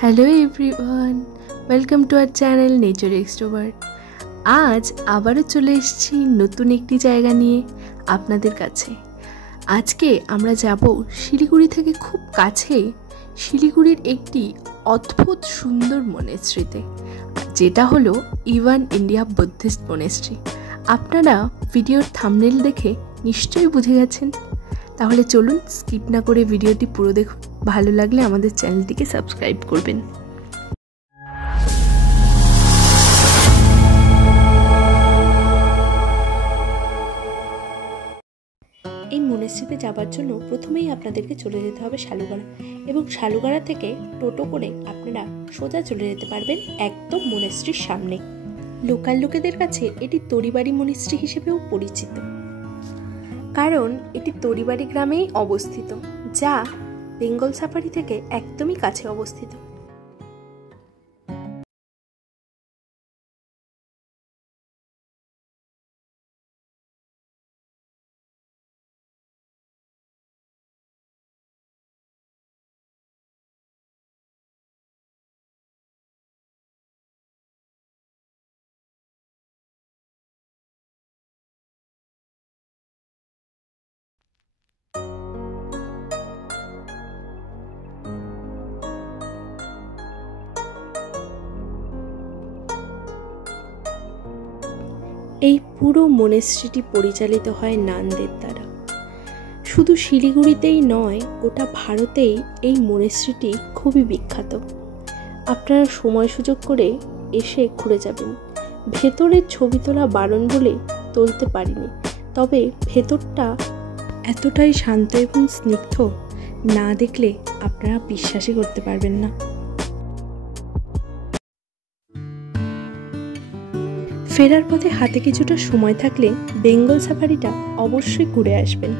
Hello everyone, welcome to our channel nature extrovert. আজ আবারও চলে এসেছি নতুন একটি জায়গা নিয়ে আপনাদের কাছে। আজকে আমরা যাব শিলিগুড়ি থেকে খুব কাছে শিলিগুড়ির একটি অদ্ভুত সুন্দর মনেস্ট্রিতে, যেটা হলো ইভান ইন্ডিয়া বুদ্ধিস্ট মনেস্ট্রি। আপনারা ভিডিওর থাম্বনেল দেখে নিশ্চয়ই বুঝে গেছেন। তাহলে চলুন স্কিপ না করে ভিডিওটি পুরো দেখুন। ভালো লাগলে আমাদের চ্যানেলটিকে সাবস্ক্রাইব করবেন। এই মনেস্ট্রিতে যাবার জন্য প্রথমেই আপনাদেরকে চলে যেতে হবে শালুগাড়া, এবং শালুগাড়া থেকে টোটো করে আপনারা সোজা চলে যেতে পারবেন একদম মনেস্ট্রির সামনে। লোকাল লোকেদের কাছে এটি তরিবাড়ি মনেস্ট্রি হিসেবেও পরিচিত, কারণ এটি তরিবাড়ি গ্রামেই অবস্থিত, যা বেঙ্গল সাফারি থেকে একদমই কাছে অবস্থিত। এই পুরো মনেস্ট্রিটি পরিচালিত হয় নানদের দ্বারা। শুধু শিলিগুড়িতেই নয়, গোটা ভারতেই এই মনেস্ট্রিটি খুবই বিখ্যাত। আপনারা সময় সুযোগ করে এসে ঘুরে যাবেন। ভেতরের ছবি তোলা বারণ বলে তুলতে পারিনি, তবে ভেতরটা এতটাই শান্ত এবং স্নিগ্ধ, না দেখলে আপনারা বিশ্বাসই করতে পারবেন না। ফেরার পথে হাতে কিছুটা সময় থাকলে বেঙ্গল সাফারিটা অবশ্যই ঘুরে আসবেন।